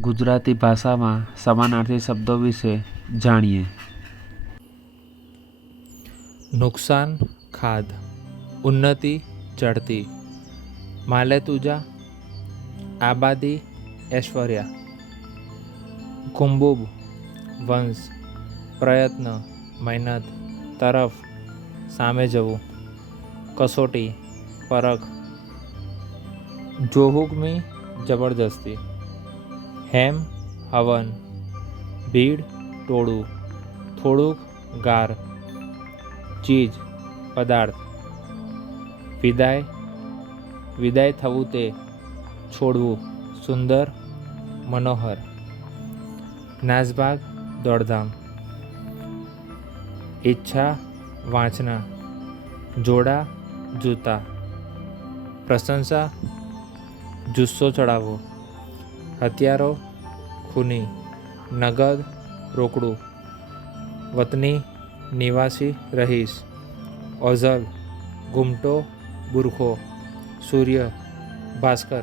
ગુજરાતી ભાષામાં સમાનાર્થી શબ્દો વિશે જાણીએ. નુકસાન ખાદ ઉન્નતિ ચડતી. માલે તુજા. આબાદી ઐશ્વર્યા. કુંબુબ વંશ. પ્રયત્ન, મહેનત, તરફ, સામે જવું. કસોટી, પરખ. જોહુકમી જબરદસ્તી હેમ, હવન. ભીડ, ટોળું. થોડુંક ગાર. ચીજ, પદાર્થ. વિદાય. વિદાય થવું તે. છોડવું. સુંદર, મનોહર. નાસભાગ, દોડધામ. ઈચ્છા, વાંચના. જોડા, જૂતા. પ્રશંસા, જુસ્સો ચડાવવો. હથિયારો ખૂની નગદ રોકડું. વતની નિવાસી રહીશ. ઓઝલ ગુમટો બુરખો. સૂર્ય ભાસ્કર.